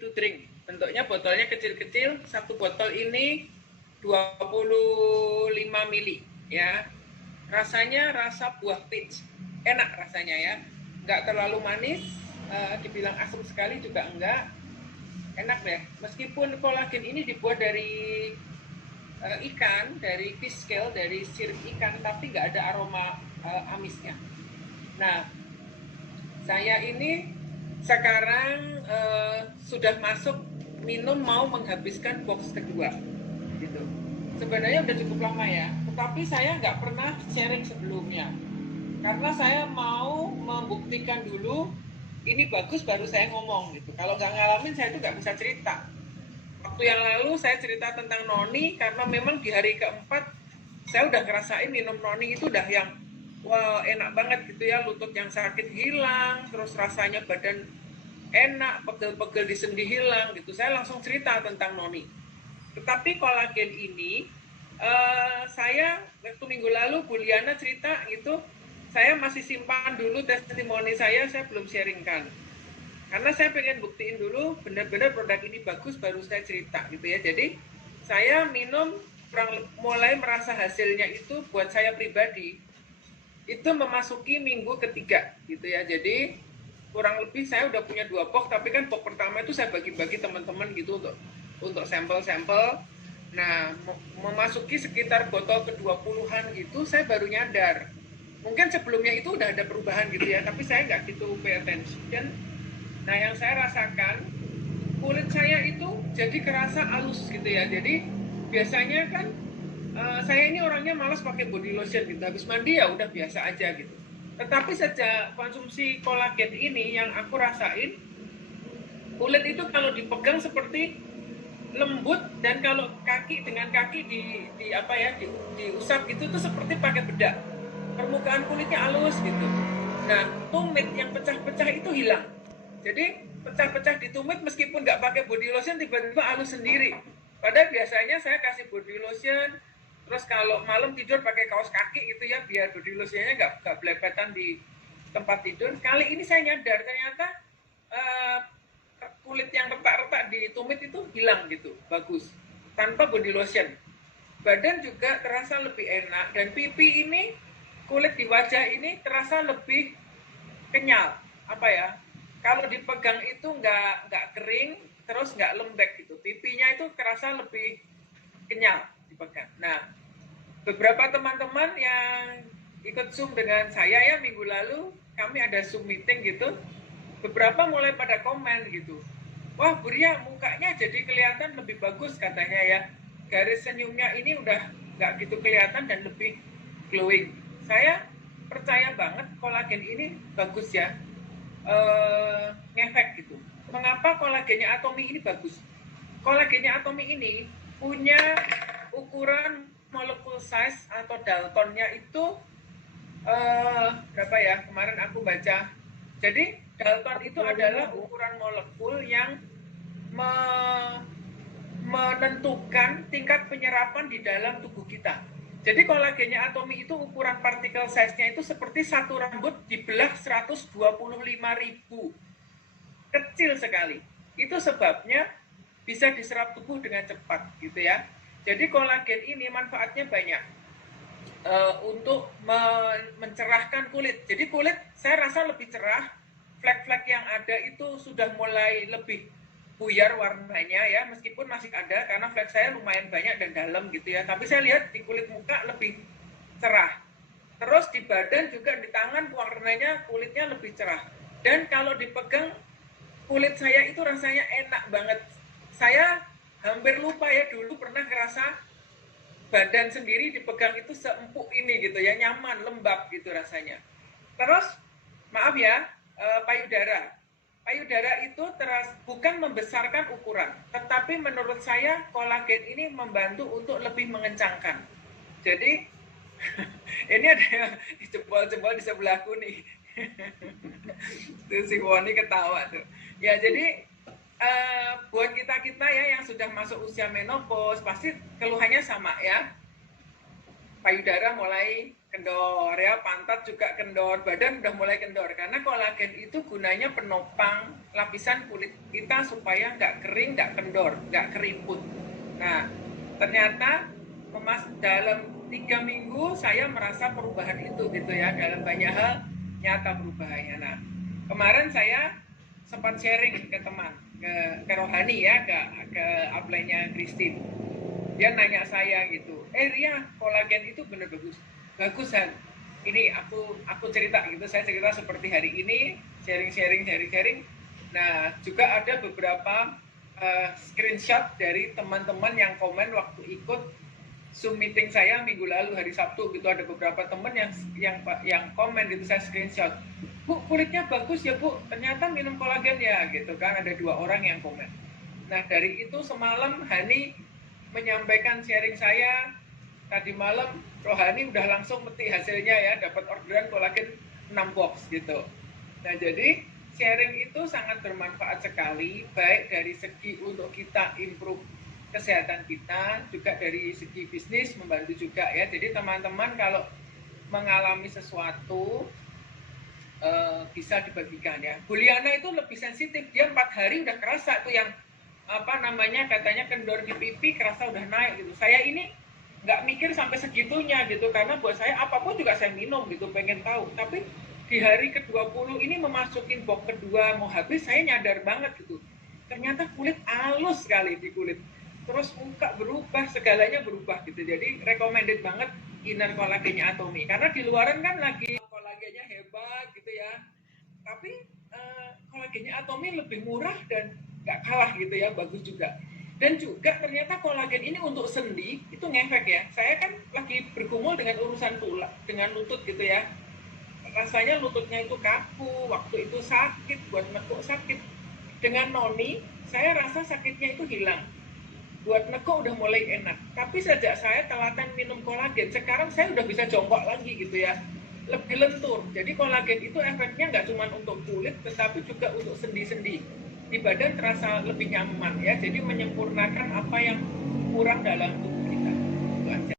to drink. Bentuknya botolnya kecil-kecil, satu botol ini 25 mili ya. Rasanya rasa buah peach, enak rasanya ya, nggak terlalu manis, dibilang asam sekali juga enggak, enak deh. Meskipun kolagen ini dibuat dari ikan, dari fish scale, dari sirip ikan, tapi nggak ada aroma amisnya. Nah, saya ini sekarang sudah masuk minum, mau menghabiskan box kedua gitu. Sebenarnya udah cukup lama ya, tetapi saya nggak pernah sharing sebelumnya karena saya mau membuktikan dulu ini bagus baru saya ngomong gitu. Kalau nggak ngalamin saya tuh nggak bisa cerita. Waktu yang lalu saya cerita tentang noni karena memang di hari keempat saya udah ngerasain minum noni itu udah yang wah enak banget gitu ya, lutut yang sakit hilang, terus rasanya badan enak, pegel-pegel di sendi hilang gitu. Saya langsung cerita tentang noni. Tetapi kolagen ini saya waktu minggu lalu Bu Liana cerita itu, saya masih simpan dulu testimoni saya belum sharingkan. Karena saya pengen buktiin dulu benar-benar produk ini bagus baru saya cerita gitu ya. Jadi saya minum mulai merasa hasilnya itu buat saya pribadi itu memasuki minggu ketiga gitu ya. Jadi kurang lebih saya udah punya 2 box, tapi kan box pertama itu saya bagi-bagi teman-teman gitu untuk sampel-sampel. Nah, memasuki sekitar botol ke-20-an gitu, saya baru nyadar. Mungkin sebelumnya itu udah ada perubahan gitu ya, tapi saya nggak gitu pay attention. Nah, yang saya rasakan, kulit saya itu jadi kerasa halus gitu ya. Jadi biasanya kan saya ini orangnya malas pakai body lotion gitu. Habis mandi ya udah biasa aja gitu. Tetapi sejak konsumsi kolagen ini yang aku rasain, kulit itu kalau dipegang seperti lembut, dan kalau kaki dengan kaki di apa ya diusap gitu tuh seperti pakai bedak. Permukaan kulitnya halus gitu. Nah, tumit yang pecah-pecah itu hilang. Jadi pecah-pecah di tumit meskipun nggak pakai body lotion tiba-tiba halus sendiri. Padahal biasanya saya kasih body lotion, terus kalau malam tidur pakai kaos kaki gitu ya biar body lotionnya nggak belepetan di tempat tidur. Kali ini saya nyadar ternyata kulit yang retak-retak di tumit itu hilang gitu, bagus, tanpa body lotion. Badan juga terasa lebih enak, dan pipi ini, kulit di wajah ini terasa lebih kenyal. Apa ya? Kalau dipegang itu nggak kering, terus nggak lembek gitu. Pipinya itu terasa lebih kenyal dipegang. Nah, beberapa teman-teman yang ikut Zoom dengan saya ya minggu lalu, kami ada Zoom meeting gitu. Beberapa mulai pada komen gitu. Wah, Buria mukanya jadi kelihatan lebih bagus katanya ya. Garis senyumnya ini udah nggak gitu kelihatan dan lebih glowing. Saya percaya banget kolagen ini bagus ya, ngefek gitu. Mengapa kolagennya Atomy ini bagus? Kolagennya Atomy ini punya ukuran molecule size atau Daltonnya itu berapa ya? Kemarin aku baca. Jadi Dalton itu adalah ukuran molekul yang menentukan tingkat penyerapan di dalam tubuh kita. Jadi kolagennya Atomy itu ukuran partikel size-nya itu seperti satu rambut dibelah 125.000. Kecil sekali. Itu sebabnya bisa diserap tubuh dengan cepat gitu ya. Jadi kolagen ini manfaatnya banyak untuk mencerahkan kulit. Jadi kulit saya rasa lebih cerah, flek-flek yang ada itu sudah mulai lebih buyar warnanya ya, meskipun masih ada karena flek saya lumayan banyak dan dalam gitu ya, tapi saya lihat di kulit muka lebih cerah. Terus di badan juga, di tangan warnanya kulitnya lebih cerah, dan kalau dipegang kulit saya itu rasanya enak banget. Saya hampir lupa ya dulu pernah ngerasa badan sendiri dipegang itu seempuk ini gitu ya, nyaman, lembab gitu rasanya. Terus maaf ya, payudara. Payudara itu bukan membesarkan ukuran, tetapi menurut saya kolagen ini membantu untuk lebih mengencangkan. Jadi ini ada yang jebol-jebol di sebelahku nih. Tuh si Woni ketawa tuh. Ya jadi buat kita-kita ya yang sudah masuk usia menopause pasti keluhannya sama ya. Payudara mulai kendor ya, pantat juga kendor, badan udah mulai kendor karena kolagen itu gunanya penopang lapisan kulit kita supaya nggak kering, nggak kendor, nggak keriput. Nah, ternyata dalam 3 minggu saya merasa perubahan itu gitu ya, dalam banyak hal nyata perubahannya. Nah, kemarin saya sempat sharing ke teman, ke Rohani ya, ke upline-nya Christine. Dia nanya saya gitu, Ria, kolagen itu bener bagusan. Ini aku cerita gitu, saya cerita seperti hari ini, sharing. Nah, juga ada beberapa screenshot dari teman-teman yang komen waktu ikut Zoom meeting saya minggu lalu hari Sabtu gitu, ada beberapa teman yang komen gitu, saya screenshot. Bu, kulitnya bagus ya Bu, ternyata minum kolagen ya gitu kan, ada 2 orang yang komen. Nah, dari itu semalam Hani menyampaikan sharing saya, tadi malam Rohani udah langsung meti hasilnya ya, dapat orderan kolagen 6 box gitu. Nah, jadi sharing itu sangat bermanfaat sekali, baik dari segi untuk kita improve kesehatan kita, juga dari segi bisnis membantu juga ya. Jadi teman-teman kalau mengalami sesuatu bisa dibagikan ya. Buliana itu lebih sensitif, dia 4 hari udah kerasa tuh yang katanya kendor di pipi, kerasa udah naik gitu. Saya ini nggak mikir sampai segitunya gitu, karena buat saya apapun juga saya minum gitu, pengen tahu. Tapi di hari ke-20 ini memasukin box kedua mau habis, saya nyadar banget gitu, ternyata kulit halus sekali di kulit, terus muka berubah, segalanya berubah gitu. Jadi recommended banget inner kolagennya Atomy, karena di luaran kan lagi kolagennya hebat gitu ya, tapi kolagennya Atomy lebih murah dan nggak kalah gitu ya, bagus juga. Dan juga ternyata kolagen ini untuk sendi itu ngefek ya. Saya kan lagi bergumul dengan urusan tulang, dengan lutut gitu ya. Rasanya lututnya itu kaku, waktu itu sakit, buat nekuk sakit. Dengan noni, saya rasa sakitnya itu hilang. Buat nekuk udah mulai enak. Tapi sejak saya telaten minum kolagen, sekarang saya udah bisa jongkok lagi gitu ya. Lebih lentur. Jadi kolagen itu efeknya nggak cuma untuk kulit, tetapi juga untuk sendi-sendi. Di badan terasa lebih nyaman ya. Jadi menyempurnakan apa yang kurang dalam tubuh kita. Itu aja.